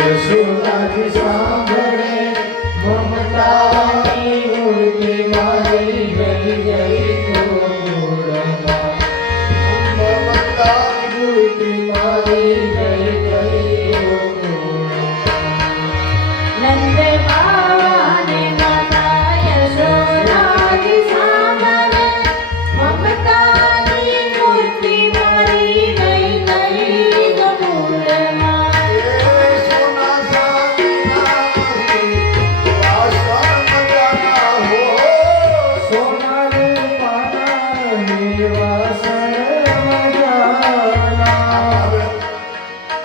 યશોદાજી સાંભળે મમતાની મૂર્તિ મારી જય જય ગોકુળમાં. મમતાની મૂર્તિ મારી જય જય ગોકુળમાં. નંદ બાવાને માતા યશોદાજી સાંભળે મમતાની મૂર્તિ મારી જય જય ગોકુળમાં. સોના રૂપાના નિવાસણ મજાના.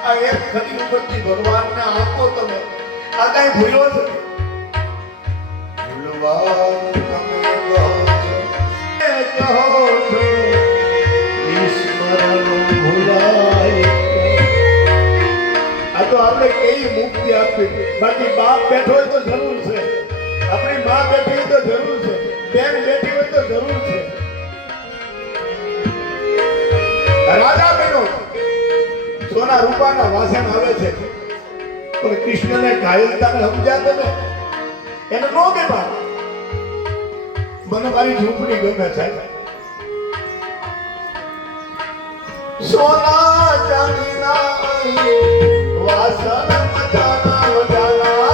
આ એક ખરી ઉપરથી ભગવાનને આપો તમે આ કઈ ભૂલો છે ભૂલવા તમે કહો છો ઈશ્વરનું ભૂલાય. આ તો આપણે કઈ મુક્તિ આપી બાકી બાપ બેઠો હોય તો જરૂર છે આપણી મા બેઠી હોય તો જરૂર છે બેન બેઠી હોય તો જરૂર છે. રાજા બહેનો સોના રૂપાના વાસણ આવે છે પણ કૃષ્ણને ઘાયલતાને સમજાતો ને એને નો ગમે. મને મારી ઝૂંપડી ગમે સાહેબ. સોના ચાંદીના વાસણ મજાના મજાના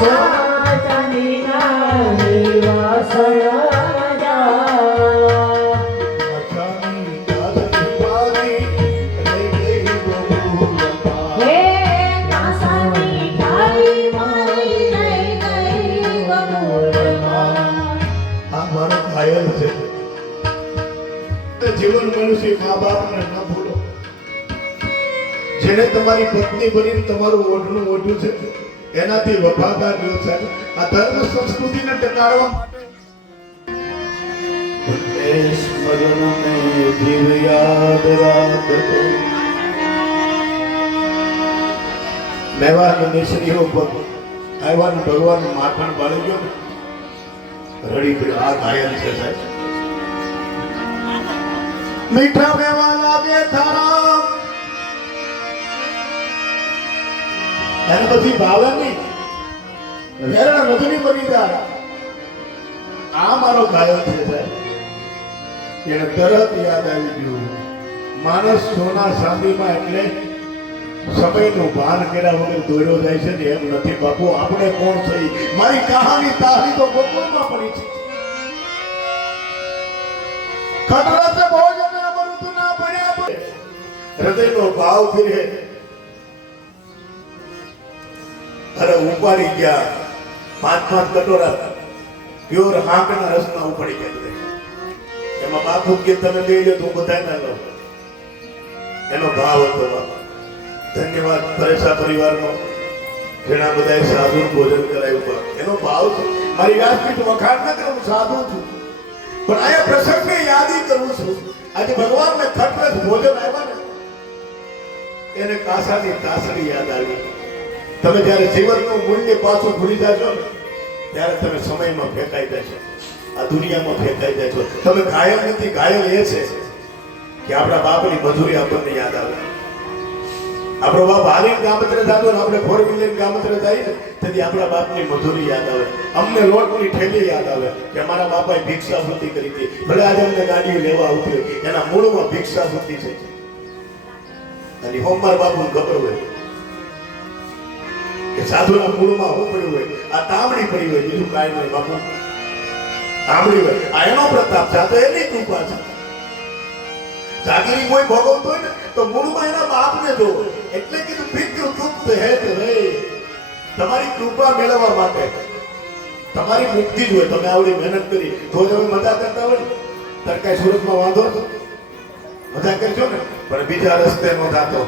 સોના ચાંદીના નિવાસણ મજાના. મજાની દાસની પારી લઈ ગઈ ગોકુળમાં. હે કાસાની થાળી મારી લઈ ગઈ ગોકુળમાં. આ મારો ઘાયલ છે તે જીવન મનુષ્ય મા બાપને ન ભૂલો. જેને તમારી પત્ની બનીને તમારું ઓઢણું ઓઢ્યું છે એનાથી વફાદાર રહ્યો છે. આ ધર્મ સંસ્કૃતિને ટકાવવા માટે સ્મરણ મેં જીવ યાદ રાખતો. મેવાન મિશ્રીઓ પર આવ્યા ને ભગવાન માખણ બાળી ગયો ને રડી પડ્યો. આ ઘાયલ છે સાહેબ. મીઠા મેવા લાગે થારા એને પછી ભાવે નહીં વેરણ નદીની બની જાય. આ મારો ઘાયલ છે સાહેબ. એને તરત યાદ આવી ગયું માણસ સોના ચાંદીમાં એટલે સમયનું ભાન કર્યા વગર દોડ્યો જાય છે ને એમ નથી બાપુ. આપણે કોણ થઈ મારી કહાની તારી તો ગોકુળમાં પડી છે. ખટરસે ભોજન અમૃત ના પડ્યા પડે હૃદયનો ભાવ ફીરે. અરે ઉપાડી ગયા 5-5 કટોરા પ્યોર હાંકના રસના ઉપાડી ગયા. એમાં બાપુ કે તમે લઈ લો તો હું બધાય ના લઉં. એનો ભાવ હતો. ધન્યવાદ પરેશા પરિવારનો ઘણા બધા સાધુ ભોજન કરાયું. એનો ભાવ છે. મારી વ્યાસપીઠ વખાણ ન કરું સાધુ છું પણ આયા પ્રસંગને યાદી કરું છું. આજે ભગવાનને ખટરસ ભોજન આવ્યા ને એને કાસાની તાસડી યાદ આવી. તમે જ્યારે જીવનનું મૂલ્ય પાછું ભૂલી જાશો ને ત્યારે તમે સમયમાં ફેંકાઈ જશો. આ દુનિયામાં ફેંકાઈ જશો. તમે ઘાયલ નથી. ઘાયલ એ છે કે આપણા બાપની મજૂરી આપણને યાદ આવે. આપણો બાપ હારીને ગામત્રે જતો ને આપણે 4 વ્હીલર ગામત્રે જઈએ ને તેથી આપણા બાપની મજૂરી યાદ આવે. અમને લોટની ઠેલી યાદ આવે કે અમારા બાપાએ ભિક્ષાવૃત્તિ કરી હતી. ભલે આજે અમને ગાડીઓ લેવા આવતી હોય એના મૂળમાં ભિક્ષાવૃત્તિ છે. અને હોમવાર બાપુને ખબર હોય કે સાધુના મૂળમાં શું પડ્યું હોય. આ તાંબડી પડી હોય બીજું કાંઈ નહીં બાપુ. તાંબડી હોય આ એનો પ્રતાપ છે. આ તો એની કૃપા છે. જાગીરી કોઈ ભોગવતો હોય ને તો મૂળમાં એના બાપને જોવો. એટલે કીધું પિતૃ તૃપ્ત હેત રે. તમારી કૃપા મેળવવા માટે તમારી મુક્તિ જ હોય. તમે આવડી મહેનત કરી તો તમે મજા કરતા હોય ને તરકાઈ સુરતમાં વાંધો છો મજા કરશો ને પણ બીજા રસ્તે નો જાતો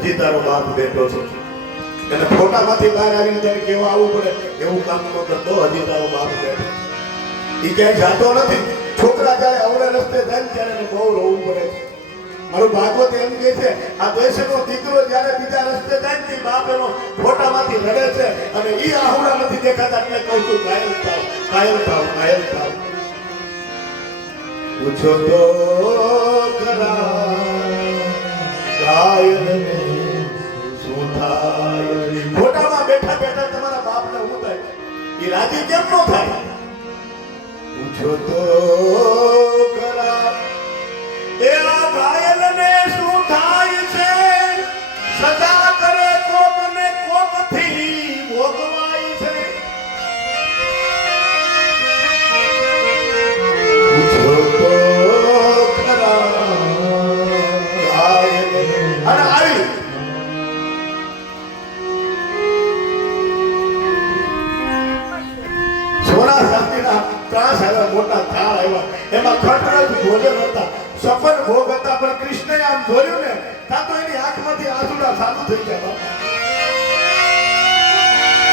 હજી તારો બાપ બેઠો છે. એને ફોટામાંથી બહાર આવીને ત્યારે કેવા આવવું પડે એવું કામ ન કરતો હજી તારો બાપ બેઠો. એ ક્યાંય જાતો નથી. છોકરા જયારે અવળે રસ્તે જાય ત્યારે એને બહુ રોવું પડે છે. મારું ભાગવત એમ કહે છે આ દેશનો દીકરો જ્યારે બીજા રસ્તે જાય ને બાપ એનો ફોટામાંથી રડે છે અને ઈ આહુડા નથી દેખાતા એટલે કહું છું ઘાયલ થાવ ઘાયલ થાવ ઘાયલ થાવ. પૂછો તો ખરા ઘાયલને શું થાય એ રાજી કેમ નો થાય? પૂછો તો ખરા એ આ ઘાયલને શું થાય છે? સજા કરે કોક ને કોક થી ભોગવાય છે. પૂછો તો ખરા ઘાયલને. અને આવી સોના ચાંદીના ત્રાસ આવ્યા, મોટા થાળ આવ્યા, એમાં ખટરજ ભોજન હતા, સફળ ભોગ હતા. પણ કૃષ્ણએ આમ જોયું ને ત્યાં તો એની આંખમાંથી આંસુડા સાદું થઈ ગયા.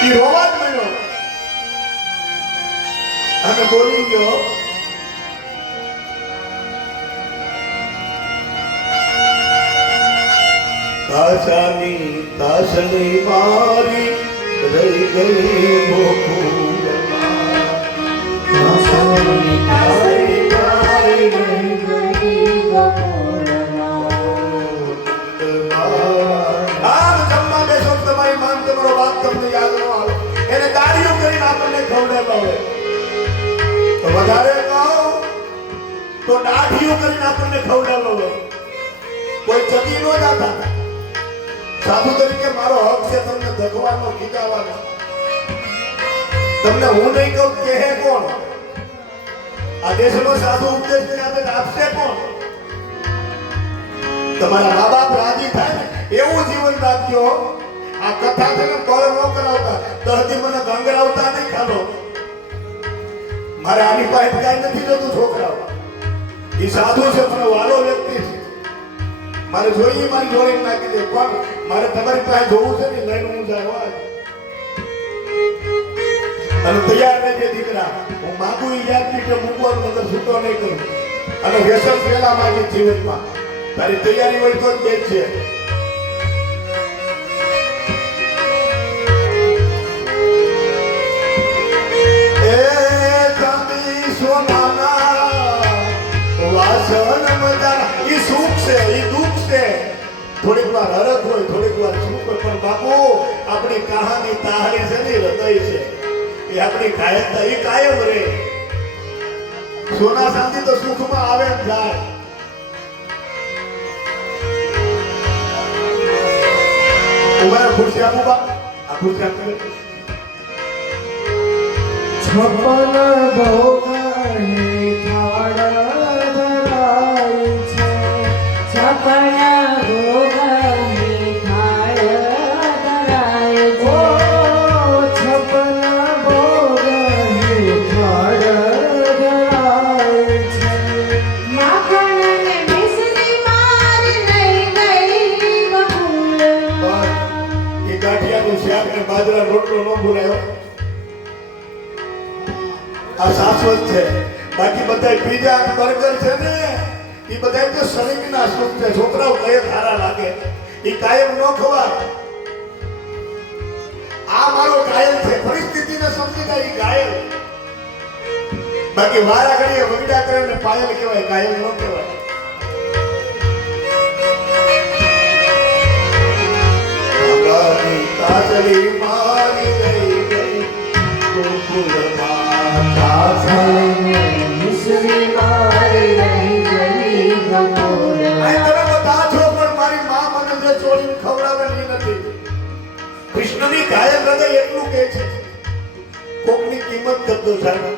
ઈ રોવા જ મળ્યો અને બોલી ગયો, તાસાની તાસની મારી રહી ગઈ ગોકુળમાં. તાસાની તાસની મારી રહી ગઈ ગોકુળમાં. આમ જમવા બેસો તો તમારી માન તમારો વાત તમને યાદ ન આવે. એને દાડીઓ કરીને આપણને ખવડાવવા હોય તો વધારે કહો તો દાઢીઓ કરીને આપણને ખવડાવવા હોય. કોઈ ચકી ન જાતા સાધુ તરીકે મારો હક છે તમને ધગવાનો ખીજાવાનો. તમને હું નહીં કહું કે હે કોણ? આ દેશનો સાધુ ઉપદેશ આપશે કોણ? તમારા મા બાપ રાજી થાય ને એવું જીવન રાખજો. આ કથા છે ને બળ ન કરાવતા, દહદી મને ગંગરાવતા નહીં ખાલો. મારે આની પાસે કઈ નથી જતું છોકરાઓ. એ સાધુ છે, મને વાલો વ્યક્તિ છે. મારે જોઈએ મારી જોડે નાખી દે. પણ મારે તમારી પાસે જોવું છે ને લઈને હું જાવા અને તૈયાર રહેજે દીકરા. હું માગું યાદ પીઠે મૂકવાનું મગર છૂટો નહીં કરું. અને વ્યસન પેલા માંગે જીવનમાં તારી તૈયારી હોય તો જ દેખ છે. એ ચાંદી સોનાના વાસણ મજાના. ઈ સુખ છે, ઈ દુઃખ છે. થોડીક વાર હરખ હોય, થોડીક વાર સુખ હોય. પણ બાપુ આપણી કહાની તાહરી છે ને હૃદય છે. એ આપણી કાયમતા એ કાયમ રહે. સોના ચાંદી તો સુખમાં આવે ને જાય. ઉભા ખુરશી આપો બા. આ ખુરશી આપી છપન ભોગ હેઠાળ ધરાય છે. છપન ભોગ મીઠાળ ધરાય ઓ છે. છપન ભોગ હેઠાળ ધરાય છે. માખણ ને મિશ્રી મારી લઈ ગઈ ગોકુળમાં. એ ગાંઠિયાનું શાક ને બાજરા રોટલો ન ભૂલાયો. આ શાશ્વત છે. બાકી બધા પીઝા અને બર્ગર છે ને એ બધા તો શરીરના સુખ છે. છોકરાઓ કઈ સારા લાગે એ કાયમ ન ખવાય. આ મારો ઘાયલ છે. પરિસ્થિતિને સમજી જાય એ ઘાયલ. બાકી મારા ઘડીએ વગડા કરે ને પાયલ કહેવાય, ઘાયલ ન કહેવાય. ભગવાનની કાજલી મારી રહી ગઈ ગોકુળમાં. મિશ્રી મારી લઈ ગઈ ગોકુળમાં. અહીં તમે બધા છો પણ મારી માં મને જે છોડીને ખવડાવેલી નથી. કૃષ્ણની ઘાયલ હૃદય એટલું કહે છે કોકની કિંમત કરતો સાહેબ.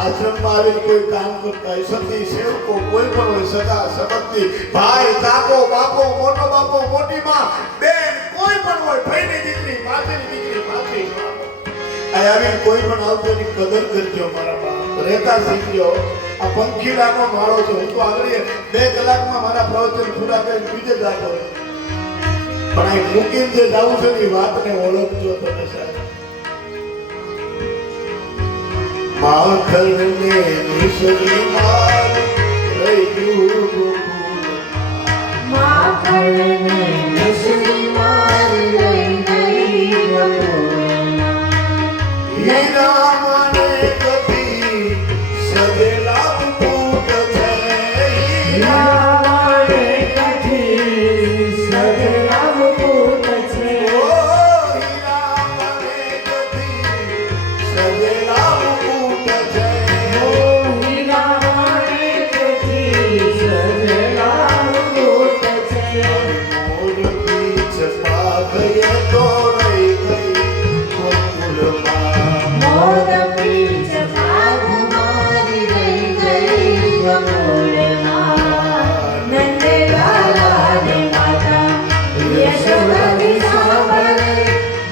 આશ્રમમાં આવીને કોઈ કામ કરતા હોય, સતી સેવકો કોઈ પણ હોય, સગા સંબંધી, ભાઈ, કાકો, બાપો, મોટો બાપો, મોટી માં, બેન, કોઈ પણ હોય, ભાઈની દીકરી, માસીની દીકરી, માસી અહીં આવીને કોઈ પણ આવતો એની કદર કરજો મારા બાપ. રહેતા શીખજો. આ પંખીડાનો માળો છે. હું તો આગળ 2 કલાકમાં મારા પ્રવચન પૂરા કરીને બીજે જતો. પણ અહીં મૂકીને જે જાવું છે ને એ વાતને ઓળખજો તમે સાહેબ. માખણ ને મિશ્રી મારી રહી ગયું ગોકુળમાં. માખણ ને મિશ્રી મારી લઈ ગઈ ગોકુળમાં. હીરા મને કદી સદેલા પુટ છે. મારે કઠી સદરામ પૂત છે. ઓ હીરા મને કદી સદેલા એ તો રહી ગઈ ગોકુળમાં. મોર પીછ ભાગ મારી રહી ગઈ ગોકુળમાં. નંદલાલા ને માતા યશોદાની સાંભળે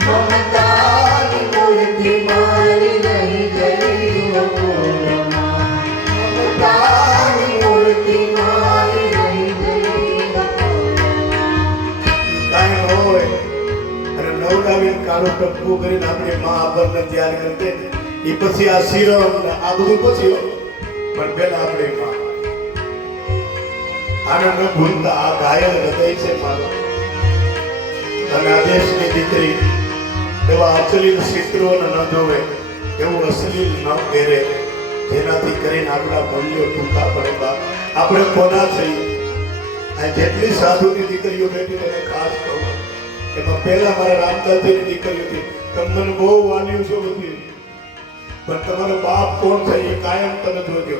મમતાની મૂર્તિ મારી રહી ગઈ ગોકુળમાં. મમતાની મૂર્તિ મારી રહી ગઈ ગોકુળમાં. કાંઈ હોય અને નવડાવીને કાળું ટપકું કરીને આપણી માં આપણને તૈયાર કરી દે ને, એ પછી આ શિરમ ને આ બધું પછી હોય. પણ પહેલા આપણી માં આને ન ભૂલતા. આ ઘાયલ હૃદય છે મારો અને આ દેશની દીકરી એવા અશ્લીલ ચિત્રોને ન જોવે, એવું અશ્લીલ ન પહેરે જેનાથી કરીને આપણા મૂલ્યો ટૂંકા પડે. બાપ આપણે કોના છીએ? આ જેટલી સાધુની દીકરીઓ બેઠી તેને ખાસ કહું, એમાં પહેલા મારા રામદાસજીની દીકરીઓ હતી. તમે મને બહુ વાલ્યું છો બધી, પણ તમારો બાપ કોણ છે એ કાયમ તમે જોજો.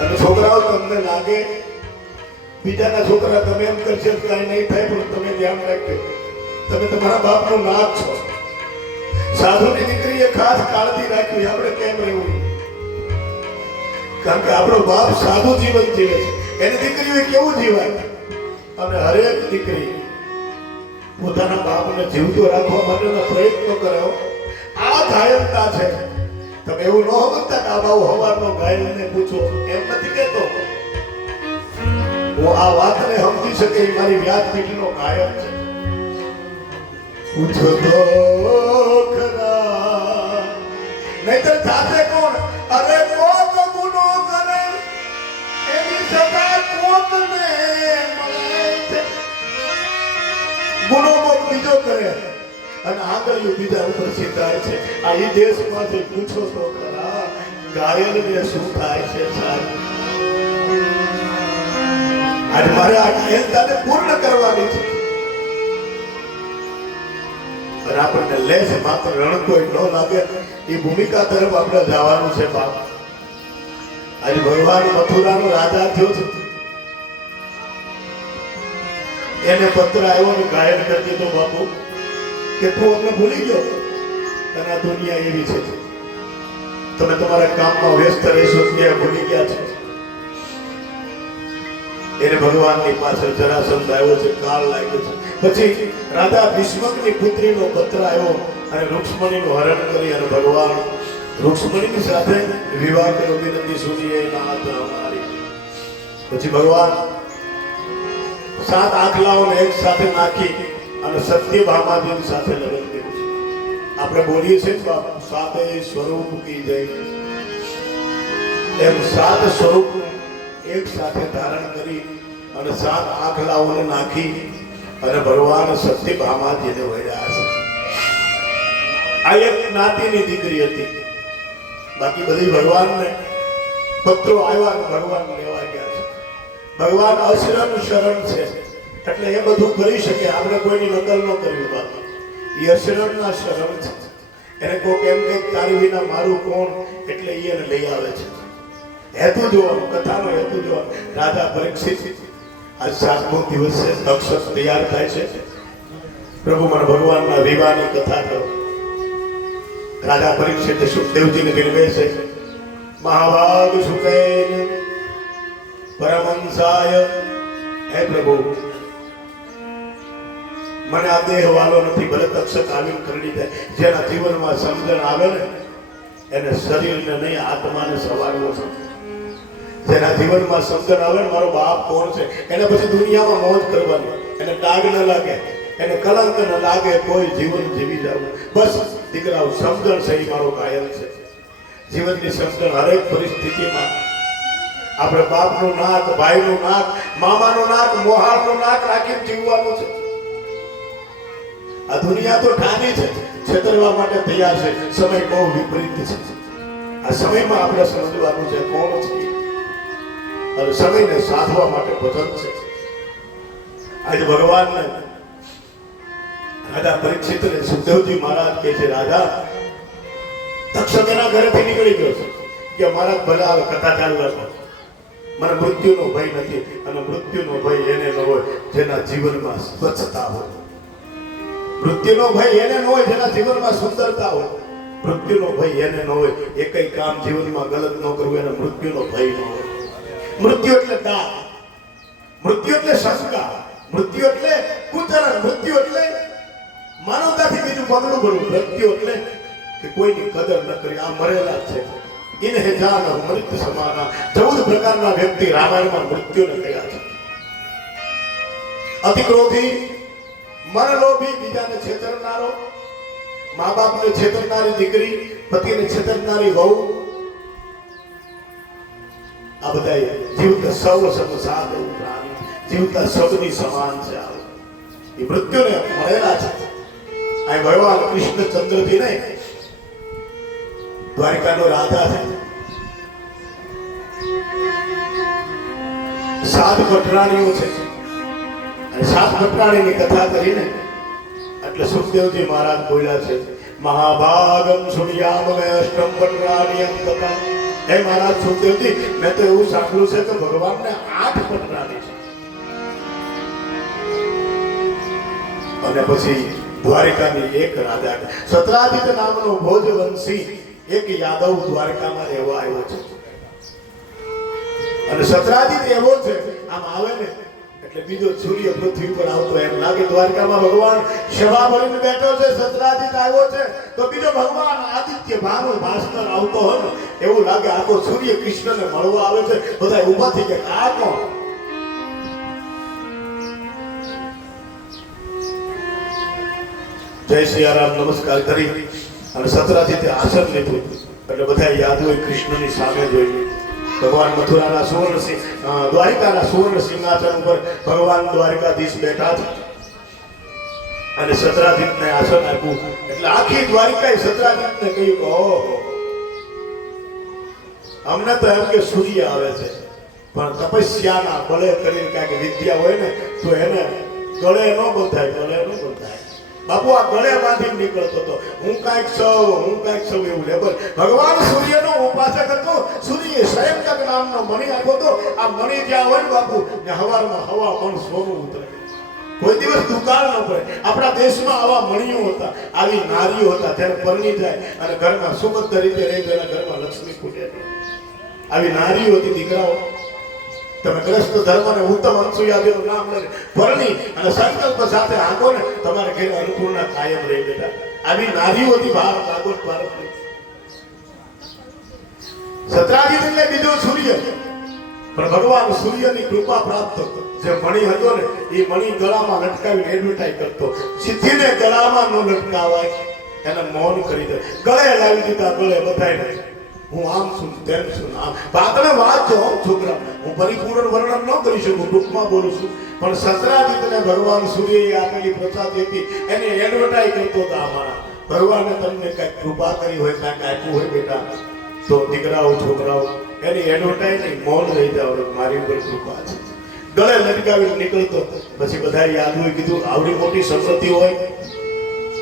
અને છોકરાઓ તમને લાગે બીજાના છોકરા તમે એમ કરશે કાંઈ નહીં થાય, પણ તમે ધ્યાન રાખજો તમે તમારા બાપનો નાથ છો. સાધુની દીકરીએ ખાસ કાળજી રાખવી આપણે કેમ રહેવું, કારણ કે આપણો બાપ સાધુ જીવન જીવે છે. એની દીકરીઓ કેવું જીવાય? અને હરેક દીકરી પોતાના બાપને જીવતો રાખવા માટેના પ્રયત્નો કરે. આ ઘાયલતા છે. તમે એવું ન સમજતા કે આ બાબુ હવારનો ઘાયલને પૂછો, એમ નથી કહેતો. હું આ વાતને સમજી શકે એ મારી વ્યાસપીઠનો ઘાયલ છે. પૂછો તો ખરા, નહીતર જાતે કોણ? અરે કોક ગુનો કરે એની સજા કોકને મળે છે. ગુનો કોક બીજો કરે અને આંગળીઓ બીજા ઉપર સિદ્ધાય છે. આ ઈ દેશમાંથી પૂછો તો ખરા, ઘાયલને શું થાય છે સાહેબ? આજે મારે આ ઘાયલતાને પૂર્ણ કરવાની છે. અને આપણને લેશ માત્ર રણકોઈ ન લાગે એ ભૂમિકા તરફ આપણે જવાનું છે. બાપ આજે ભગવાન મથુરાનો રાજા થયો છે, એને પત્ર આવ્યો ને ઘાયલ કરી દીધો બાપુ કે તું અમને ભૂલી ગયો અને આ દુનિયા એવી છે, તમે તમારા કામમાં વ્યસ્ત રહેશો ત્યાં ભૂલી ગયા છો. એને ભગવાનની પાછળ જરાસંધ આવ્યો છે, કાળ લાગ્યો છે. પછી રાજા ભીષ્મકની પુત્રીનો પત્ર આવ્યો અને રૂક્ષ્મણીનું હરણ કરી અને ભગવાન રૂક્ષ્મણીની સાથે વિવાહ કર્યો. વિનંતી સુનીએ નાથ અમારી. પછી ભગવાન 7 આંખલાઓને એક સાથે નાખી અને સત્યભામાદેવી સાથે લગ્ન કર્યું છે. આપણે બોલીએ છીએ બાપ, 7 સ્વરૂપ કી જય. એમ 7 સ્વરૂપ એક સાથે ધારણ કરી અને 7 આંખલાઓને નાખી અને ભગવાન સત્યભામાજીને વળ્યા છે. આ એક જ્ઞાતિની દીકરી હતી. બાકી બધી ભગવાનને પત્રો આવ્યા અને ભગવાન લેવા ગયા છે. ભગવાન અશરણ શરણ છે એટલે એ બધું કરી શકે. આપણે કોઈની નકલ ન કરવી. બાકી એ અશરણના શરણ છે. એને કોક એમ કે તારી વિના મારું કોણ, એટલે એને લઈ આવે છે. હેતુ જોવાનું, કથાનો હેતુ જોવાનો. રાજા પરીક્ષિત આજ 7મો દિવસ છે, અક્ષર તૈયાર થાય છે. પ્રભુ મને ભગવાનના વિવાહની કથા કરો. રાજા પરીક્ષિત સુખદેવજીને વિનવે છે, મહાભાગ સુખેન પરમહંસાય. હે પ્રભુ, મને આ દેહ વાલો નથી, ભલે તક્ષક આવીને કરડી જાય. જેના જીવનમાં સમજણ આવે ને એને શરીરને નહીં આત્માને સવારવો છે. જેના જીવનમાં સમજણ આવે ને મારો બાપ કોણ છે, એને પછી દુનિયામાં મોજ કરવાની. એને ડાઘ ન લાગે, એને કલંક ન લાગે, કોઈ જીવન જીવી જવું. બસ દીકરાઓ સમજણ છે એ મારો ઘાયલ છે. જીવનની સમજણ હરેક પરિસ્થિતિમાં આપણે બાપનું નાક, ભાઈનું નાક, મામાનું નાક, મોહાળનું નાક રાખીને જીવવાનું છે. આ દુનિયા તો ઠાની છે, છેતરવા માટે તૈયાર છે. સમય બહુ વિપરીત છે. આ સમયમાં આપણે સમજવાનું છે કોણ છે અને સમયને સાધવા માટે ભજન છે. આજે ભગવાનને રાજા પરીક્ષિતને સુખદેવજી મહારાજ કહે છે, રાજા તક્ષક એના ઘરેથી નીકળી ગયો છે કે મહારાજ ભલે આવે કથા ચાલુ રાખો, મને મૃત્યુનો ભય નથી. અને મૃત્યુનો ભય એને ન હોય જેના જીવનમાં સ્વચ્છતા હોય. મૃત્યુનો ભય એને ન હોય જેના જીવનમાં સુંદરતા હોય. મૃત્યુનો ભય એને ન હોય, એકઈ કામ જીવનમાં ગલત ન કરવું, એને મૃત્યુનો ભય ન હોય. મૃત્યુ એટલે દાગ, મૃત્યુ એટલે શંકા, મૃત્યુ એટલે કુચરણ, મૃત્યુ એટલે માનવતાથી બીજું પગલું ભરવું. મૃત્યુ એટલે કે કોઈની કદર ન કરી, આ મરેલા છે. ઇન હે જાન મૃત્યુ સમાના 14 પ્રકારના વ્યક્તિ રામાયણમાં મૃત્યુને કહ્યા છે. અતિક્રોધી, મનલોભી, બીજાને છેતરનારો, મા બાપને છેતરનારી દીકરી, પતિને છેતરનારી વહુ, આ બધા જીવતા સૌ સંસાર પ્રાણી, જીવતા સૌની સમાન છે. એ મૃત્યુને મળેલા છે. આ ભગવાન કૃષ્ણચંદ્રજી ને દ્વારિકાનો રાજા છે. 7 ભટ્રાણીઓ છે. અને 7 ભટ્રાણીની કથા કરીને એટલે સુખદેવજી મહારાજ બોલ્યા છે, મહાભાગમ સુનિયામ મે અષ્ટમ ભટ્રાણીયમ તથા. હે મહારાજ સુખદેવજી, મેં તો એવું સાંભળ્યું છે કે ભગવાનને 8 ભટ્રાણી છે. અને પછી દ્વારિકાની એક રાજા સત્રાજીત નામનો ભોજવંશી એક યાદવ દ્વારકામાં રહેવા આવ્યો છે. અને સત્રાજીત એવો છે, આમ આવે ને એટલે બીજો સૂર્ય પૃથ્વી પર આવતો એમ લાગે. દ્વારકામાં ભગવાન સભા ભરીને બેઠો છે, સત્રાજીત આવ્યો છે તો બીજો ભગવાન આદિત્ય ભાનુ ભાસ્કર આવતો હોય ને એવું લાગે. આખો સૂર્ય કૃષ્ણને મળવા આવે છે. બધા ઊભા થઈ ગયા, આ કોણ? જય સિયારામ નમસ્કાર કરી અને સત્રાજીતે આસન લીધું. એટલે બધા યાદવો કૃષ્ણની સામે જોઈ. ભગવાન મથુરાના સુવર્ણ દ્વારિકાના સુવર્ણ સિંહાસન ઉપર ભગવાન દ્વારિકાધીશ બેઠા છે. અને સત્રાજીતને આસન આપ્યું. એટલે આખી દ્વારિકાએ સત્રાજીતને કહ્યું કે ઓહો, અમને તો એમ કે સૂર્ય આવે છે, પણ તપસ્યાના બળે કરીને કાંઈક વિદ્યા હોય ને તો એને ગળે ન બંધાય, ગળે ન બંધાય. બાપુ આ ગળે બાંધી નીકળતો હતો, હું કાંઈક સૌ એવું લેબર. ભગવાન સૂર્યનો ઉપાસક હતો. સૂર્ય સ્વયંતક નામનો મણિ આપ્યો હતો. આ મણિ જ્યાં હોય બાપુ ને હવારમાં હવા મણ સોનું ઉતરે, કોઈ દિવસ દુકાળ ન પડે. આપણા દેશમાં આવા મણિઓ હતા, આવી નારીઓ હતા જેને પરણી જાય અને ઘરમાં સુબદ્ધ રીતે રહે, એના ઘરમાં લક્ષ્મી ફૂટે. આવી નારીઓ હતી, દીકરાઓ. તમે ગ્રસ્ત ધર્મને ઉત્તમ અનસુયાજીનું નામ લઈને પરણી અને સંકલ્પ સાથે આંખો ને તમારે ઘરે અન્નપૂર્ણા કાયમ રહી બેટા. આવી નારીઓ હતી ભારત આગળ ભારતની. સત્રાજીત એટલે બીજો સૂર્ય, પણ ભગવાન સૂર્યની કૃપા પ્રાપ્ત જે મણિ હતો ને એ મણિ ગળામાં લટકાવી એડવર્ટાઈઝ કરતો. સીધીને ગળામાં ન લટકાવાય, એને મૌન કરી દે. ગળે લાવી દીધા, ગળે બધાય હું આમ છું તેમ છું આમ. તમે વાંચો છોકરા, હું પરિપૂર્ણ વર્ણન ન કરી શકું, ટૂંકમાં બોલું છું. પણ સત્રાજીતને ભગવાન સૂર્યએ આપેલી પ્રસાદી હતી એને એડવર્ટાઈઝ કરતો હતો. અમારા ભગવાને તમને કઈક કૃપા કરી હોય, કાંઈક આપ્યું હોય બેટા, તો દીકરાઓ છોકરાઓ એની એડવર્ટાઈઝ નહીં, મૌન રહી જાવ, મારી ઉપર કૃપા છે. ગળે લટકાવી નીકળતો. પછી બધા યાદવું કીધું, આવડી મોટી સંપત્તિ હોય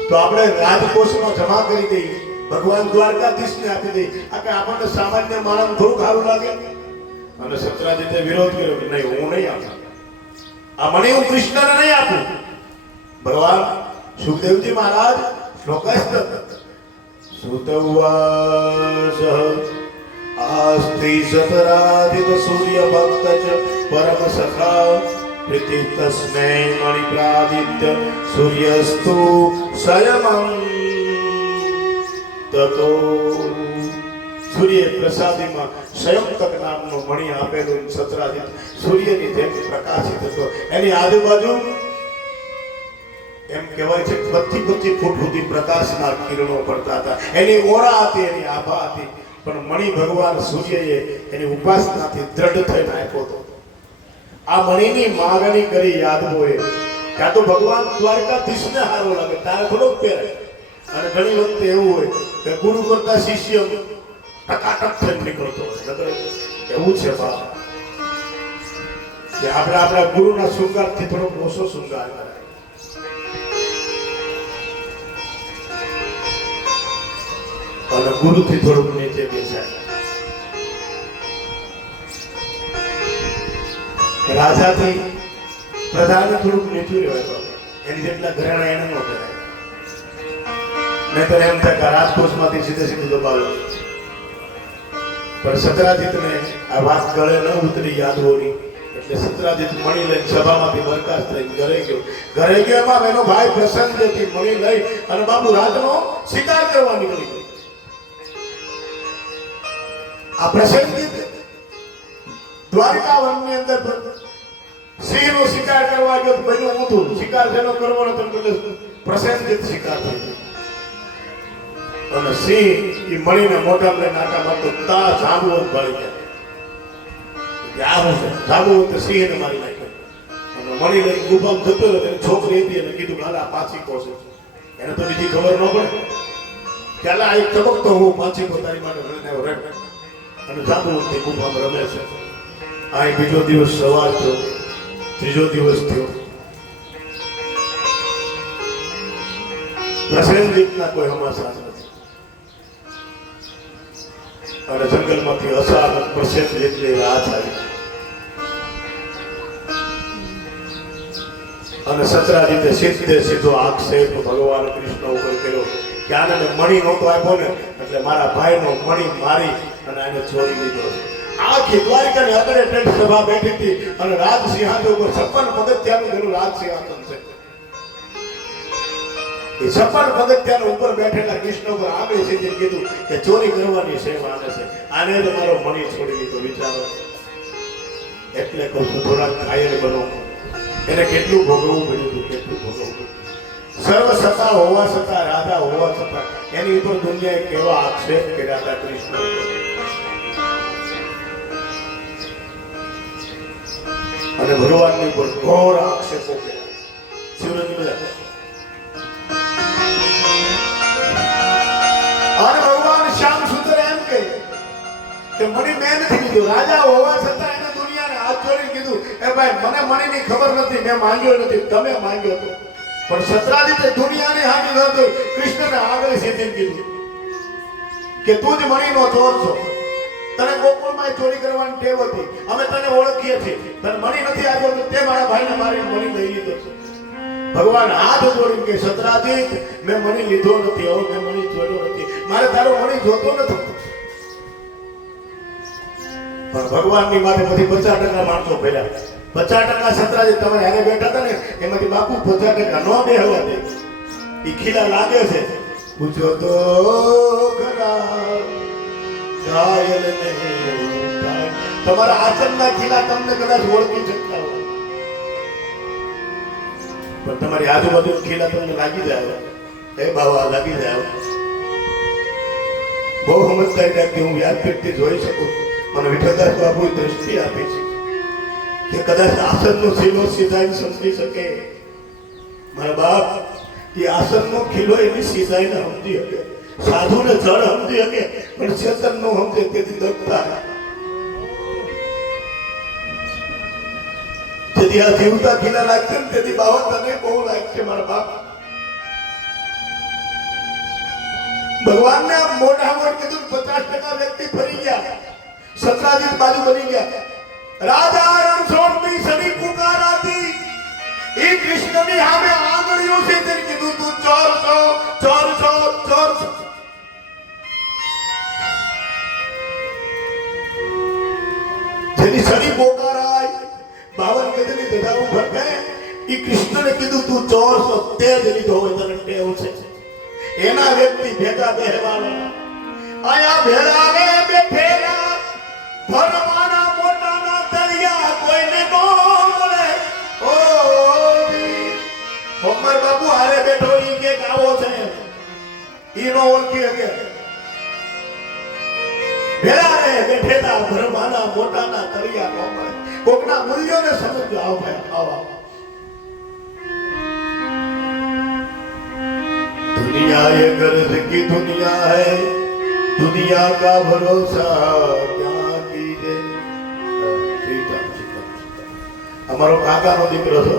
તો આપણે રાજકોષમાં જમા કરી દઈએ, ભગવાન દ્વારકાધીશને આપી દઈએ. આ આપણને સામાન્ય માણસ થોડું સારું લાગે. અને સત્રાજીતે વિરોધ કર્યો કે નહીં, હું નહીં આપું, આ મને હું કૃષ્ણને નહીં આપું. ભગવાન સુખદેવજી મહારાજ શ્લોકસ્થ સુતવાસ આસ્તિ સતરાધિત સૂર્ય ભક્ત ચ પરમ સખા પ્રીતિ તસ્મૈ મણિપ્રાદિત્ય સૂર્યસ્તુ સ્વયં તતો. સૂર્ય પ્રસાદીમાં સ્વયંતક નામનો મણિ આપેલો સત્રાજીત સૂર્યની જેમ પ્રકાશિત હતો. એની આજુબાજુ એમ કહેવાય છે 25 ફૂટ સુધી પ્રકાશના કિરણો પડતા હતા. એની ઓરા હતી, એની આભા હતી. પણ મણિ ભગવાન સૂર્યએ એની ઉપાસનાથી દ્રઢ થઈને આપ્યો હતો. આ મણિની માગણી કરી યાદવોએ, કાં તો ભગવાન દ્વારકાધીશને સારો લાગે તારે થોડોક પહેરે. અને ઘણી વખતે એવું હોય કે ગુરુ કરતા શિષ્ય ટકાટક થઈને નીકળતો હોય. એવું છે બાપ કે આપણે આપણા ગુરુના શૃંગારથી થોડો ઓછો શૃંગાર કરે. અને ગુરુથી થોડુંક નીચે બેસાય. રાજાથી પ્રધાને થોડુંક નીચું રહેવાય, એની જેટલા ઘરેણા એને ન કરાય. નહીં તો એમ થાય કે રાજકોષમાંથી સીધે સીધું દબાવે. પણ સત્રાજીતને આ વાત ગળે ન ઉતરી યાદવોની એટલે સત્રાજીત મણી લઈને સભામાંથી બરખાસ્ત થઈને ઘરે ગયો. ઘરે ગયો એમાં એનો ભાઈ પ્રસન્નથી મણી લઈ અને બાબુ રાજનો શિકાર કરવા નીકળી ગયો. આ પ્રસન્નજીત દ્વારકા વનની અંદર સિંહનો શિકાર કરવા ગયો તો બન્યું ઊંધું. શિકાર જેનો કરવાનો તો પ્રસન્નજીત શિકાર થઈ ગયો અને સિંહ એ મળીને મોઢા લઈને આટા મારતો તા જાંબુ ભળી ગયા. જાંબુ તો સિંહને મારી નાખ્યો અને મળી લઈને ગુફામાં જતો રહ્યો. એની છોકરી હતી અને કીધું કે આ પાછી કોસે. એને તો બીજી ખબર ન પડે. ત્યારે આ એક ચમકતો હું પાછી તારી માટે લઈને આવ્યો રે અને જાંબુ ગુફામાં રમે છે. આ બીજો દિવસ સવાર થયો, ત્રીજો દિવસ થયો. પ્રસન્નજીતના કોઈ હમાસા નથી અને જંગલમાંથી અચાનક પ્રસન્નજીતની રાત આવી અને સત્રાજીતે સીધે સીધો આક્ષેપ ભગવાન કૃષ્ણ ઉપર કર્યો કે આને મેં મણી નહોતો આપ્યો ને એટલે મારા ભાઈનો મણી મારી અને એને ચોરી લીધો છે. આખી દ્વારકાની આગળ ટેન્ટ સભા બેઠી હતી અને રાજ સિંહાસન ઉપર 56 પગથિયાનું જેનું રાજ સિંહાસન છે. એ 56 પગથિયાના ઉપર બેઠેલા કૃષ્ણ ઉપર આગળ સીધી કીધું કે ચોરી કરવાની સેવા આને છે. આને જ મારો મણી છોડી દીધો. વિચારો એટલે કહું છું થોડાક કાયર બનો. એને કેટલું ભોગવવું પડ્યું, કેટલું ભોગવવું. સર્વ સત્તા હોવા છતાં, રાધા હોવા છતાં એની ઉપર દુનિયાએ કેવા આક્ષેપ કર્યા હતા કૃષ્ણ ઉપર. અને ભગવાનની ઉપર ઘોર આક્ષેપો કર્યા. શિવરાજની બધા અને ભગવાન શ્યામ સુંદર એમ કહે કે મણી મેં નથી કીધું. રાજા હોવા છતાં એને દુનિયાને હાથ જોડીને કીધું એ ભાઈ મને મણીની ખબર નથી, મેં માંગ્યો નથી, તમે માંગ્યો હતો. પણ સત્રાજીતે દુનિયાને હાથી ન જોઈ કૃષ્ણને આગળ સીધીને કીધું કે તું જ મણીનો ચોર છો. તને ગોકુળમાં ચોરી કરવાની ટેવ હતી, અમે તને ઓળખીએ છીએ. તને મણી નથી આવ્યો તો તે મારા ભાઈને મારી મણી લઈ લીધો છે. ભગવાન હાથ જોડીને કે સત્રાજીત મેં મણી લીધો નથી, હવે મેં મણી જોયો નથી, મારે તારો મણી જોતો નથી. પણ ભગવાનની માથે પછી 50% માણસો ફેર્યા. 50% સત્રાજીત તમારે હારે બેઠા હતા ને એમાંથી બાપુ 50% નો બેહવા દે. ઈ ખીલા લાગે છે. પૂછો તો ખરા ઘાયલ નહીં થાય. તમારા આચરણના ખીલા તમને કદાચ ઓળખી શકતા હોય પણ તમારી આજુબાજુ ખીલા તમને લાગી જાય. એ બાવા લાગી જાય. બહુ સમજદારી રાખી હું વ્યાસપીઠથી જોઈ શકું. મને વિઠ્ઠલદાસ બાપુએ દ્રષ્ટિ આપી છે કે કદાચ આસનનો ખીલો સીધાઈ સમજી શકે. મારા બાપ એ આસનનો ખીલો એની સીધાઈને સમજી શકે. સાધુને જળ સમજી શકે પણ ચેતન નો સમજે તેથી દખતા. તેથી આ જીવતા ખીલા લાગશે ને તેથી બાબત તને બહુ લાગશે મારા બાપ. ભગવાનને મોઢા મોઢ કીધું 50% વ્યક્તિ ફરી ગયા. સત્રાજીત બાજુ બની ગયા. રાજા રણછોડની સની પુકારાતી એ કૃષ્ણની સામે આંગળીઓ છે તેને કીધું તું ચોર છો, ચોર છો, ચોર છો. જેની સની પોકારાય 52 ગજની દધાવું ભરકે એ કૃષ્ણને કીધું તું ચોર છો, તે જ લીધો હોય તને ટેવ છે. એના વ્યક્તિ ભેગા બેહવાના આયા ભેળા રે બેઠેલા ભરમાના મોટાના તળિયા કોઈને નો મળે. ઓ હોમર બાબુ હારે બેઠો ઈ કે ગાવો છે ઈ નો ઓળખી શકે. ભેળા રે બેઠેલા ભરમાના મોટાના તળિયા નો મળે. કોકના મૂલ્યોને સમજો. આવો ભાઈ આવો. दुनिया ये गर्ज की दुनिया है, दुनिया का भरोसा क्या कीजे. અમારો કાકાનો દીકરો છો.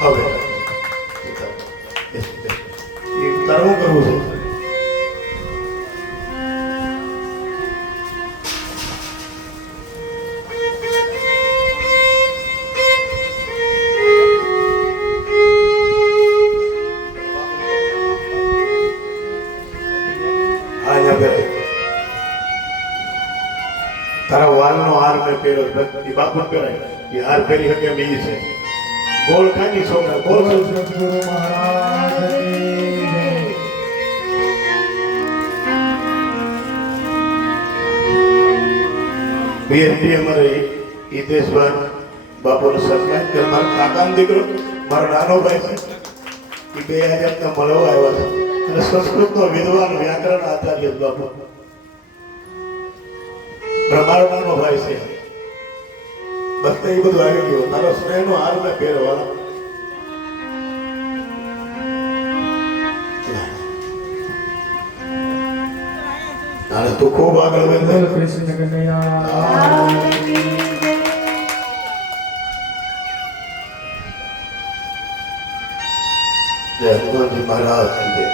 હવે એ તારું કરવું છે. મેં પહેર્યો ભક્તિ બાપુ પહેરાય એ હાર પહેરી શકે એમ ઈ છે બોલ કાની છોકરા બોલ બોલ સદગુરુ મહારાજ કી જય. બીએનપી અમારે હિતેશભાઈ બાપુનો સન્માન કરે મારા કાકાનો દીકરો મારો નાનો ભાઈ છે એ બે હજાર મળવા આવ્યા છે અને સંસ્કૃતનો વિદ્વાન વ્યાકરણ આચાર્ય છે બાપુ મારો નાનો ભાઈ છે બસ એ બધું આવી ગયું તારો સ્નેહનો હાર મેં પહેરવાનો અને તું ખૂબ આગળ બોલ વધે કૃષ્ણ કનૈયા લાલ કી જય. જય હનુમાનજી મહારાજ કી જય.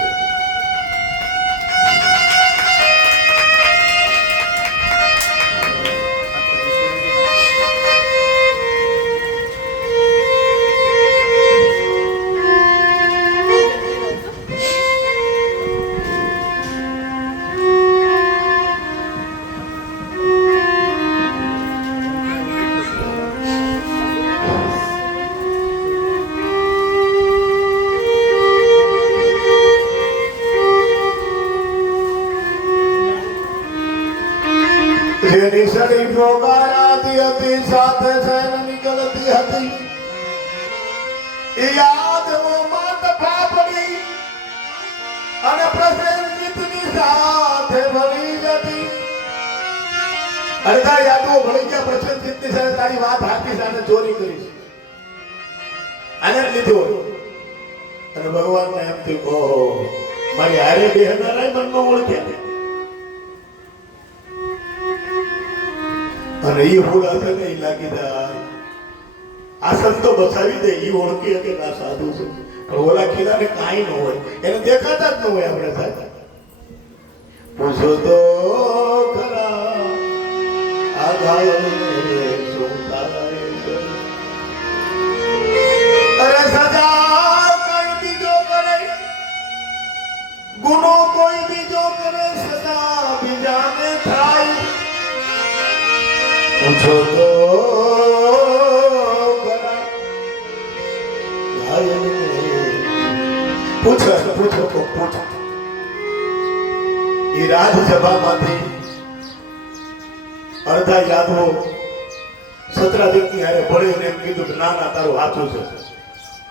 જેની સડી ફોગારાતી હતી સાથે સૈન નીકળતી હતી એ યાદમાં માત ફાફડી અને પ્રસન્નની સાથે ભળી જતી અડધા યાદો ભળી ગયા પ્રસન્નની સાથે તારી વાત હાથી સાથે ચોરી કરી છે આને લીધો અને ભગવાનને એમ થયું ઓહો મારી હારે બેહનારાય મનમાં ઓળખ્યા અને એ ફૂલ હશે ને એ લાગી જાય આ સંતો બચાવી દે એ ઓળખી શકે કે આ સાધુ છે પણ ઓલા ખીલાને કાંઈ ન હોય એને દેખાતા જ ન હોય આપણે સાહેબ પૂછો તો ખરા આ ઘાયલને શું થાય છે? અરે સજા કઈ બીજો કરે ગુનો કોઈ બીજો કરે સજા બીજાને થાય પૂછો તો ખરા ઘાયલને પૂછો એ રાજસભામાંથી અડધા યાદવો સત્રાજીતની હારે ભળીને એમ કીધું કે ના ના તારું હાથું છે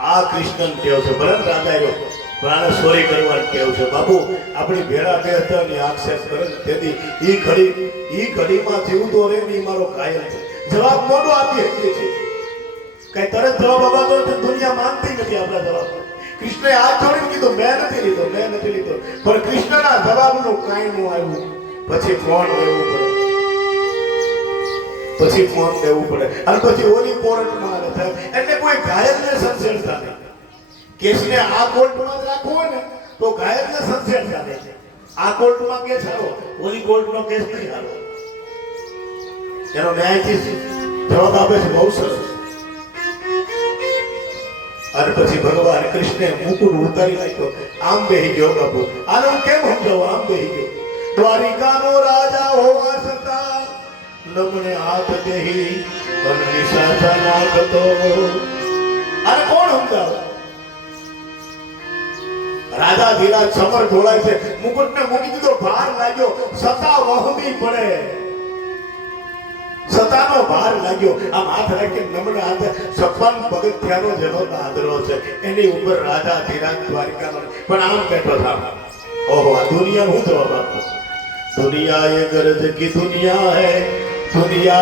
આ કૃષ્ણ ટેવ છે ભલે ને રાજા રહ્યો પણ આને ચોરી કરવાની ટેવ છે બાપુ આપણી ભેળા બે હતા ની આક્ષેપ કરે ને તેથી ઈ ઘડીમાં જીવતો રે ને ઈ મારો ઘાયલ છે જવાબ મોટો આપી શકીએ છીએ કઈ તરત જવાબ અપાતો નથી દુનિયા માનતી નથી આપણા જવાબ કૃષ્ણએ હાથ જોડીને કીધું મેં નથી લીધો પણ કૃષ્ણના જવાબનું કાંઈ ન આવ્યું પછી ફોન લેવું પડે અને પછી ઓલી કોર્ટમાં આવે સાહેબ એટલે કોઈ ઘાયલને સંસેડતા નહીં કેસને આ કોર્ટમાં જ રાખવો હોય ને તો ઘાયલને સંસેડતા નહીં આ કોર્ટમાં કેસ હારો ઓલી કોર્ટનો કેસ નહીં હારો એનો ન્યાયાધીશ જવાબ આપે છે બહુ સરસ અને પછી ભગવાન કૃષ્ણે મુકુટ ઉતારી નાખ્યો આમ બેહી ગયો બાપુ આને હું કેમ સમજાવું આમ બેહી ગયો દ્વારિકાનો રાજા હોવા છતાં લમણે હાથ દેહી અને નિશાચા નાખતો અને કોણ સમજાવે રાજા ધીરાજ સમર ઢોળાય છે મુકુટને મૂકી દીધો ભાર લાગ્યો સતા વહમી પડે સતાનો ભાર લાગ્યો આમ હાથ રાખી નમણા હાથે 56 પગથિયાનો જેનો દાદરો છે એની ઉપર રાજા ધીરાજ દ્વારિકાનો પણ આમ બેઠો था ઓહો આ દુનિયા હું જવાબ આપું दुनिया ये गर्ज की दुनिया है दुनिया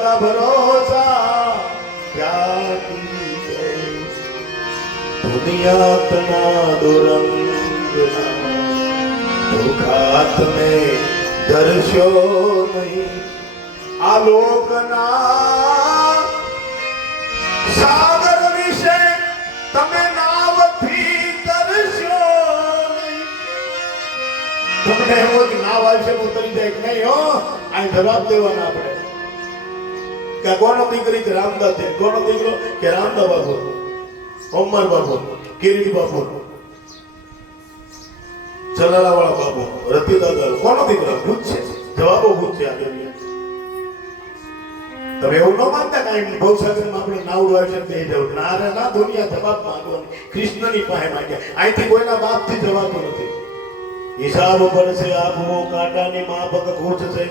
का भरोसा क्या कीजिए दुनिया तना दुरंग दुखात में दर्शो नहीं आलोकना सागर विषय તમે નાવથી તરસ્યો નહીં તમને એમ હોય કે નાવ આવશે તો ઉતરી જાય કે નહીં હો આ જવાબ દેવાના આપણે કે કોનો દીકરી કે રામદાસ છે કોનો દીકરો કે રામદા બાપુ ઓમર બાપુ કિરીટ બાપુ ચલાલાવાળા બાપુ રતિ દાદા કોનો દીકરો પૂછ છે જવાબો પૂછ છે આ દુનિયા તમે એવું ન માનતા કાંઈ ભવસાગરમાં આપણે નાવડું આવી છે બે જવું ના રે ના દુનિયા જવાબ માંગવાની કૃષ્ણની પાસે માંગ્યા અહીંથી કોઈના બાપથી જવાતું નથી હિસાબ પડશે આપવો કાંટાની માફક ખૂટશે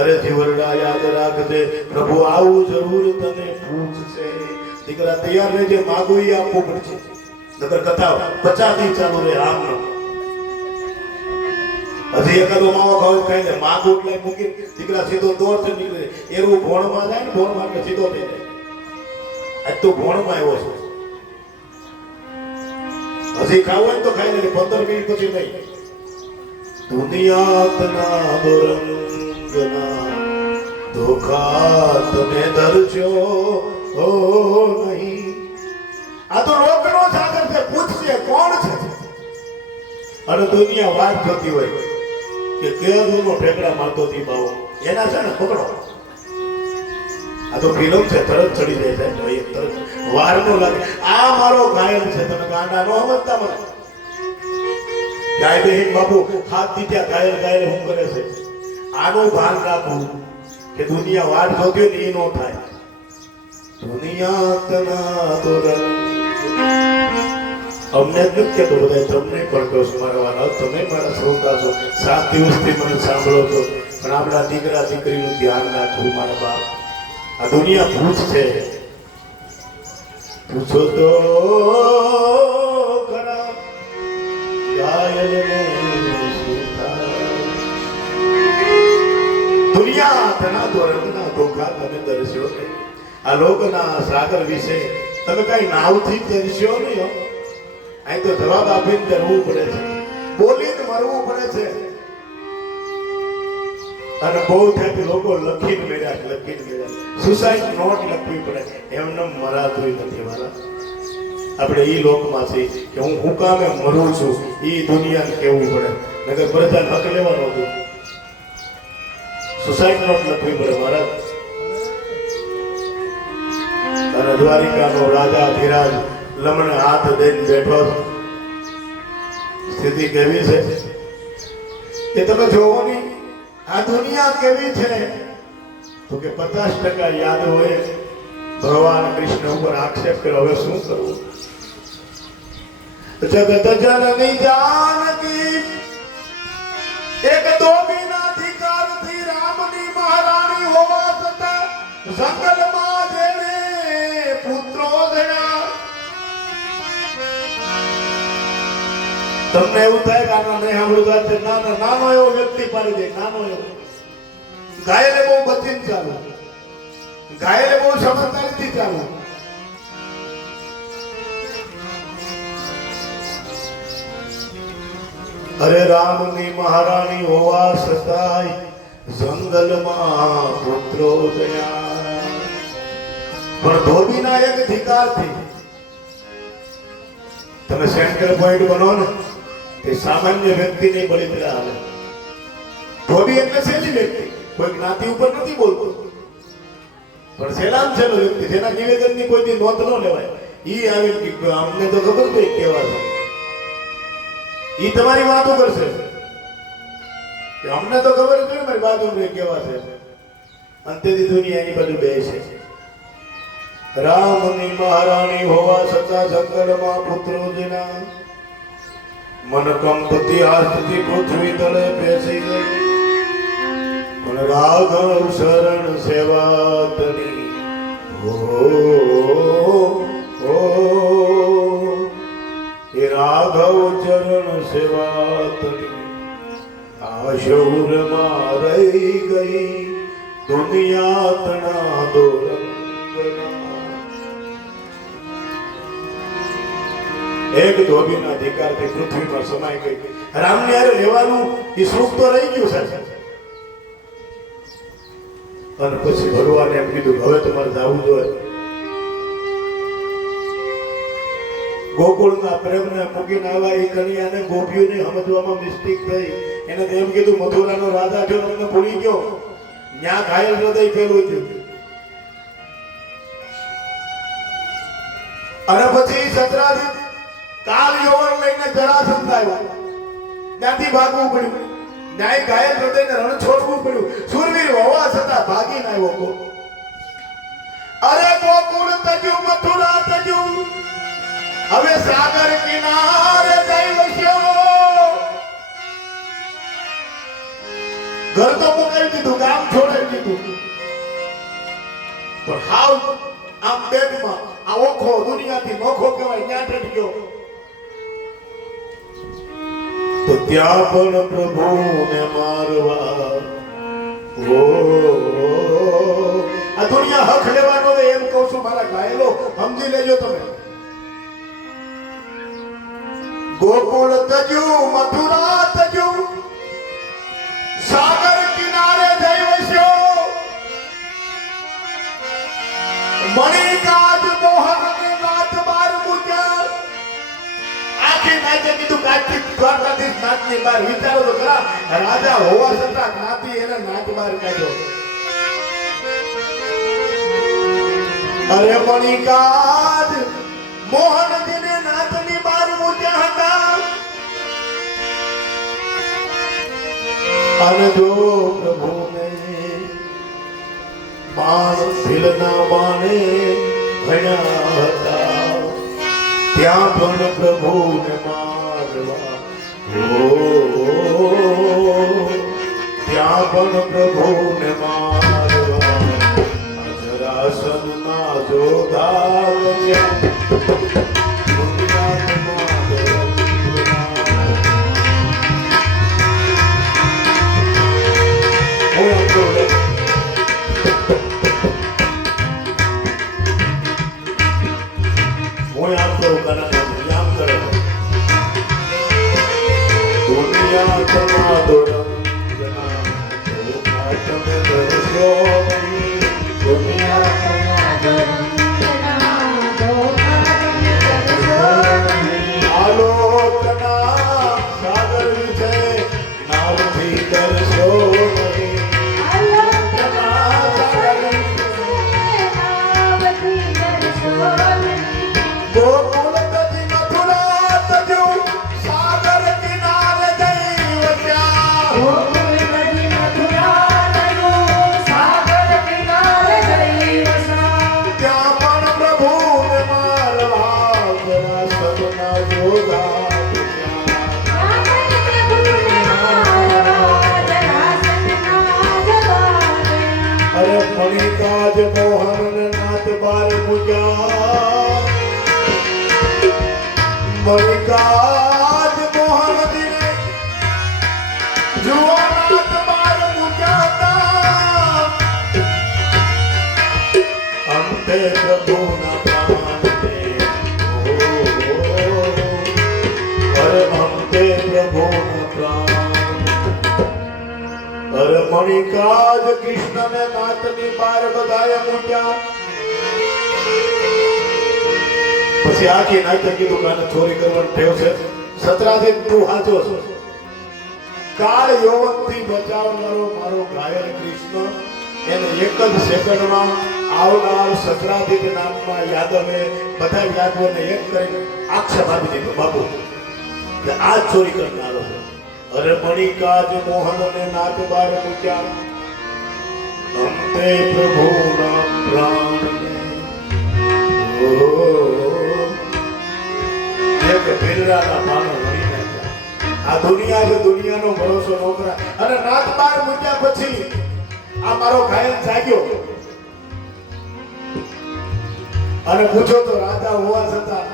અરે જીવરડા યાદ રાખજે પ્રભુ આવું જરૂર તને પૂછશે દીકરા તૈયાર રહેજે માગું એ આપવું પડશે નકર કથા 50 દી ચાલુ રહે આમ હજી એકાદો માવો ખાવ ખાઈ લે માગું એટલે મૂકી દીકરા સીધો દોડથી નીકળે એવું ભોણમાં જાય ને ભોણમાં એટલે સીધો થઈ જાય આજ તો ભોણમાં આવ્યો છે હજી ખાવું હોય તો ખાઈ લે 15 મિનિટ પછી નહીં દુનિયાના દોરંગના ધોખા તમે ધરજો હો નહીં આ તો રોકનો સાગર છે પૂછશે કોણ છે અને દુનિયા વાત જોતી હોય કે કેદુનો ઠેકડા મારતો હતી બાવો એના છે ને પકડો આ તો ફિલ્મ છે તરત ચડી જાય છે ભાઈ તરત વાર નો લાગે આ મારો ઘાયલ છે તમે ગાંડા નો સમજતા મને ગાય બેહીન બાપુ હાથ દીધા ઘાયલ ઘાયલ હું કરે છે આનું ભાન રાખવું કે દુનિયા વાટ જોતી હોય ને એ નો થાય દુનિયા તના દોરંગ અમને જ નથી કહેતો બધા તમને પણ કહું છું મારા વાલા તમે મારા શ્રોતા છો 7 દિવસથી મને સાંભળો છો પણ આપણા દીકરા દીકરીનું ધ્યાન રાખવું મારા બાપ આ દુનિયા ભૂત છે પૂછો તો ખરા ઘાયલને શું થાય દુનિયા તના દોરંગના ધોખા તમે દર્શ્યો નહીં આ લોકના સાગર વિશે તમે કઈ નાવથી દર્શ્યો નહીં હો અહીં તો જવાબ આપીને ડરવું પડે છે બોલીને મરવું પડે છે અને બહુ થાય લોકો લખીને મેળ્યા સુસાઇડ નોટ લખવી પડે એમને મરાતું નથી મારા આપણે ઈ લોકમાં છે કે હું કામે મરું છું ઈ દુનિયાને કહેવું પડે નકર પ્રજા હક લેવાનો હતું સુસાઇડ નોટ લખવી પડે મારા અને દ્વારિકાનો રાજા ધીરાજ લમણે હાથ દઈને બેઠો સ્થિતિ કેવી છે કે તમે જોવો ની આ દુનિયા કેવી છે તો કે 50% યાદ હોય ભગવાન કૃષ્ણ ઉપર આક્ષેપ કર્યો હવે શું કરવું જગત જનની જાનકી એક ધોબીના અધિકારથી રામની મહારાણી હોવા છતાં જંગલમાં જેને પુત્રો થયા તમને એવું થાય કે આના નહીં સાંભળતા છે નાનો એવો વ્યક્તિ પાડી દે નાનો એવો ઘાયલે બહુ બચીને ચાલુ ઘાયલે બહુ સમજદારીથી ચાલુ અરે રામની મહારાણી હોવા છતાંય જંગલમાં પુત્રો થયા પણ ધોબીના એક અધિકારથી તમે સેન્ટર પોઈન્ટ બનો ને તે સામાન્ય વ્યક્તિ નહીં બળિતરા હાલે ધોબી એટલે સહેલી વ્યક્તિ કોઈ જ્ઞાતિ ઉપર નથી બોલતો પણ સહેલામ સહેલો વ્યક્તિ જેના નિવેદનની કોઈ નોંધ ન લેવાય ઈ આવી અમને તો ખબર કોઈ કેવા છે ઈ તમારી વાતો કરશે કે અમને તો ખબર છે મારી વાતો કેવા છે અંતેથી દુનિયાની બાજુ બેસે રામની મહારાણી હોવા છતાં જંગલમાં પુત્રો જેના મન કંપતી હાથથી પૃથ્વી તળે બેસી ગઈ પણ રાઘવ શરણ સેવા તની ઓ એ રાઘવ ચરણ સેવા તની આ શૌરમાં રહી ગઈ દુનિયા તણા દોરંગના એક ધોબીના અધિકારથી પૃથ્વીમાં સમાઈ ગઈ રામને યાર રહેવાનું એ સુખ તો રહી ગયું છે અને પછી ભગવાને એમ કીધું હવે તમારે જવું જોઈએ ગોકુળના પ્રેમને મૂકીને આવ્યા એ કન્યાને ગોપીઓને સમજવામાં મિસ્ટેક થઈ એને તો એમ કીધું મથુરાનો રાજા જો તમને ભૂલી ગયો ન્યા ઘાયલ હૃદય ફેરવું થયું અને પછી સત્રાજીત કાલ યૌવન લઈને જરાસંધ આવ્યો ત્યાંથી ભાગવું પડ્યું ન્યાય ઘાયલ હૃદયને રણ છોડવું પડ્યું સુરવીર હોવા છતાં ભાગીને આવ્યો અરે ગોકુળ તજ્યું મથુરા તજ્યું હવે સાગર કિનારે જઈ વસ્યો ઘર તો મુકાવી દીધું ગામ છોડાવી દીધું પણ હાવ આમ બેડમાં આ ઓખો દુનિયાથી નોખો કહેવાય ત્યાં ટકી ગયો તો ત્યાં પણ પ્રભુને મારવા ઓ આ દુનિયા હક લેવાનો એમ કહું છું મારા ઘાયલો સમજી લેજો તમે ગોકુળ તજ્યું મથુરા તજ્યું સાગર કિનારે જઈ વસ્યો મણિકાજ મોહન નાથ બાર મૂક્યા આખી નાચે કીધું કાઠી દ્વારકાધીશ નાચની બાર વિચારો તો ખરા રાજા હોવા છતાં નાથી એને નાચ બાર કાઢ્યો અરે મણિકાજ મોહનજીને નાથની બાર મૂક્યા હતા અને જો પ્રભુને બાણ ભીલના બાણે ભણ્યા હતા ત્યાં પણ પ્રભુને મારવા ત્યાં પણ પ્રભુને મારવા જરાસનના જોધાર મણિકાજ મોહન નાથ બાર મૂક્યા મણિકાજ મોહન દિને જુઓ નાથ બાર મૂક્યા અંતે પ્રભુના પ્રાણને અરે અંતે પ્રભુના પ્રાણ અરે મણિકાજ કૃષ્ણને નાથની બાર બધાએ મૂક્યા પછી આખી નાચે કીધું કાને ચોરી કરવાની ટેવ છે સતરાથી તું હાચો છો કાળ યૌવનથી બચાવનારો મારો ઘાયલ કૃષ્ણ એને એક જ સેકન્ડમાં આવનાર સતરાધિક નામના યાદવે બધા યાદવોને એક કરીને આક્ષેપ આપી દીધો બાપુ કે આ ચોરી કરનારો છે અરે મણિકાજ મોહનને નાથ બાર મૂક્યા અંતે પ્રભુના પ્રાણને એક બિરડાના પાનો લઈ નાખ્યા આ દુનિયા છે દુનિયાનો ભરોસો ન કરાય અને નાથ બાર મૂક્યા પછી આ મારો ઘાયલ જાગ્યો અને પૂછો તો રાજા હોવા છતાં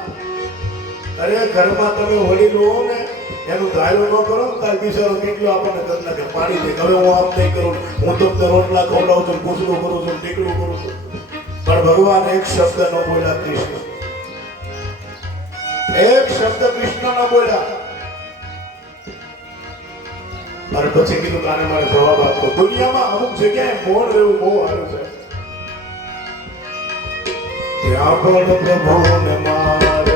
અરે ઘરમાં તમે વડીલો હો ને એનું ધાર્યું ન કરો ને તાર બિચારો કેટલો આપણને કરી નાખે પાણી દે હવે હું આમ નહીં કરું હું તમને રોટલા ખવડાવું છું પૂછડું કરું છું ટીકડું કરું છું પણ ભગવાન એક શબ્દ ન બોલ્યા કૃષ્ણ એક શબ્દ કૃષ્ણ ન બોલ્યા અને પછી કીધું કાને મારે જવાબ આપતો દુનિયામાં અમુક જગ્યાએ મૌન રહેવું બહુ સારું છે ત્યાં પણ પ્રભુને મારવા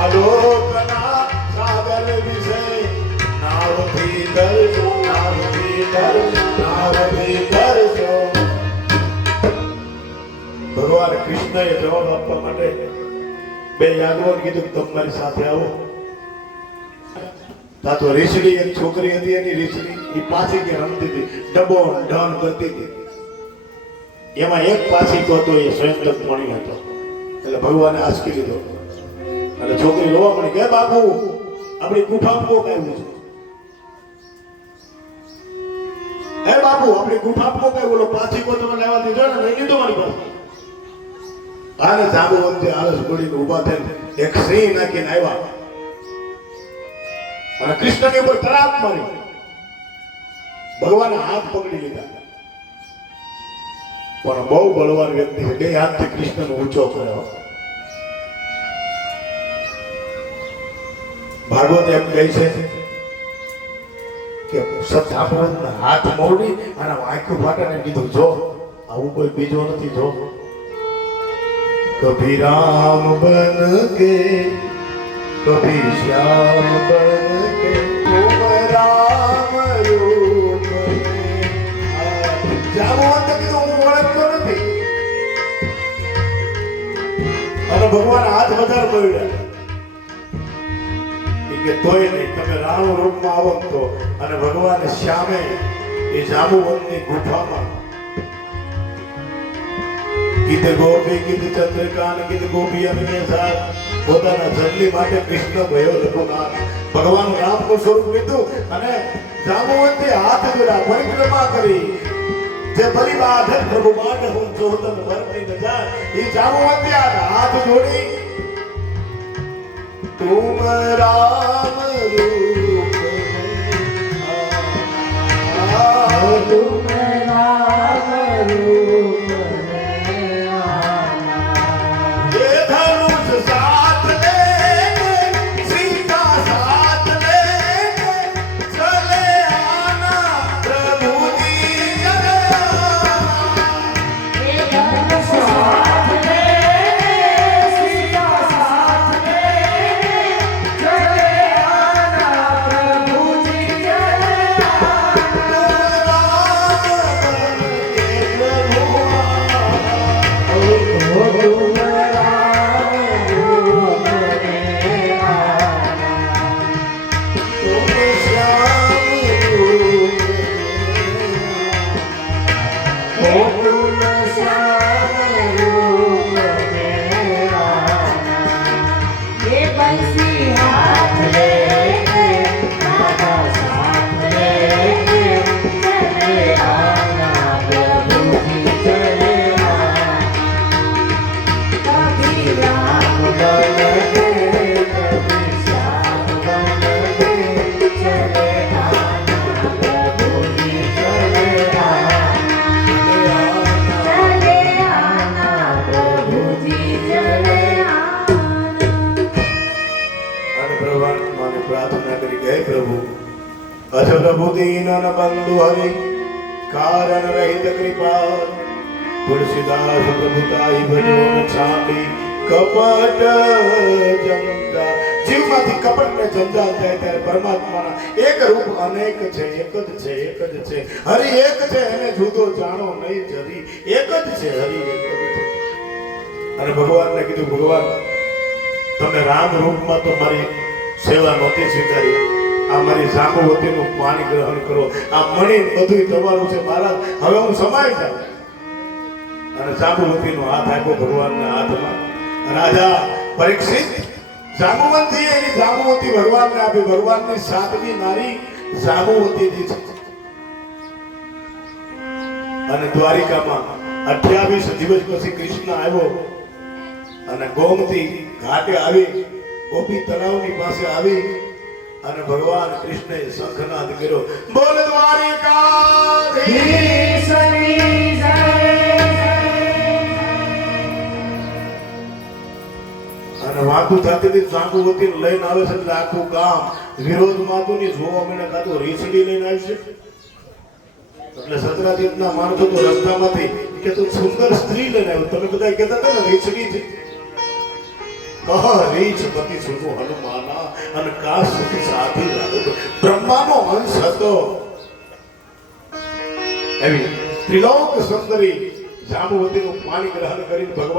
આલોકના સાગર વિશે નાવથી દર્શન નાવથી કૃષ્ણએ જવાબ આપવા માટે બે યાદવોને કીધું કે તમે મારી સાથે આવો. તા તો રીછડી એક છોકરી હતી, એની રીછડી એ પાછી કે રમતી હતી, ડબો ઢણ કરતી હતી. એમાં એક પાછી તો હતો, એ સ્વયંતક મણી હતો. એટલે ભગવાને આંચકી લીધો અને છોકરી રોવા મળી કે બાપુ આપણી ગુફામાં કોક આવ્યું છે. હે બાપુ આપણી ગુફામાં કોક આવ્યું, બોલો પાછી કો તમે લેવા દીધો ને, લઈ લીધો મારી પાસે. આને જાંબુવંતે આળસ પડીને ઊભા થઈને એક સિંહ નાખીને આવ્યા અને કૃષ્ણની ઉપર તરાપ મારી. ભગવાને હાથ પકડી લીધા, પણ બહુ બળવાન વ્યક્તિ છે, બે હાથથી કૃષ્ણનો ઊંચો કર્યો. ભાગવત એમ કહે છે કે સત્તાપુરના હાથ મોડી અને આંખો ફાટાને કીધું જો આવું કોઈ બીજો નથી. જો કભી રામ બન કે કભી શ્યામ બન કે तुम राम रूप में જામવંત કીધું હું ઓળખતો નથી. અને ભગવાન હાથ વધારે મળ્યા કે તોય નહીં, તમે રામ રૂપમાં આવો તો. અને ભગવાન શ્યામે એ જાંબુવનની ગુફામાં ગીત ગોપી ગીત ચંદ્રકાન ગીત ગોપી અને સાથ પોતાના જન્મી માટે કૃષ્ણ ભયો રઘુનાથ ભગવાન રામનું સ્વરૂપ લીધું અને જાંબુવંતે હાથ જોડ્યા, પરિક્રમા કરી. જે ભલી બાધર પ્રભુ માટે હું જોતમ ભરની ન જાય, એ જાંબુવંતે હાથ જોડી तुम राम रूप में तुम राम रूप में आना. ये धनुष साथ लेके सीता साथ लेके चले आना प्रभु जी चले आना. ये धनुष साथ लेके सीता साथ लेके चले आना प्रभु जी चले आना. तुम राम रूप में आना, तुम श्याम रूप में ओ तुम श्याम रूप में आना. ये बंसी हाथ लेके बाबा साथ लेके चले आना प्रभु जी चले आना. कभी राम बन के कभी श्याम बन के चले आना प्रभु जी चले आना. चले आना प्रभु जी चले आना. અને ભગવાન પ્રાર્થના કરી કે હે પ્રભુ અજ પ્રભુ દીન બંધુ હરિ કારણ રહિત કૃપા તુલસીદાસ પ્રભુ તાઈ ભજો છાંડી કપટ જંગા. જીવમાંથી કપટ ને જંજાલ થાય ત્યારે પરમાત્માના એક રૂપ અનેક છે, એક જ છે, એક જ છે. હરિ એક છે, એને જુદો જાણો નહીં જરી. એક જ છે, હરિ એક જ છે. અને ભગવાનને કીધું ભગવાન તમે રામ રૂપમાં તો મારી સેવા નહોતી સ્વીકારી, આ મારી જાંબુવતીનું પાણી ગ્રહણ કરો, આ મણી બધું તમારું છે મહારાજ, હવે હું સમાઈ જાઉં. અને જાંબુવતીનો હાથ આપ્યો ભગવાનના હાથમાં. રાજા પરીક્ષિત જાંબુવંતીએ એની જાંબુવતી ભગવાનને આપી. ભગવાનની સાતમી નારી જાંબુવતીજી છે. અને દ્વારિકામાં 28 દિવસ પછી કૃષ્ણ આવ્યો અને ગોમતી ઘાટે આવી, ગોપી તળાવની પાસે આવી અને ભગવાન કૃષ્ણએ શંખનાદ કર્યો, બોલ દ્વારિકાધીશ. અને વાતું થતી હતી, જાંબુવતીને લઈને આવે છે એટલે આખું ગામ વિરોધમાં હતું ને જોવા મને કાતો રીછડી લઈને આવશે. એટલે સતરાજીતના માણસો તો રસ્તામાંથી કે તું સુંદર સ્ત્રી લઈને આવ્યો. તમે બધા કહેતા હતા ને રીછડી છે. રીછ પતિ સુનો હનુમાના અને કા સુખી સાધી રાધો. બ્રહ્માનો અંશ હતો. એવી ત્રિલોક સુંદરી જાંબુવતીનું પાણી ગ્રહણ કરીને ભગવાન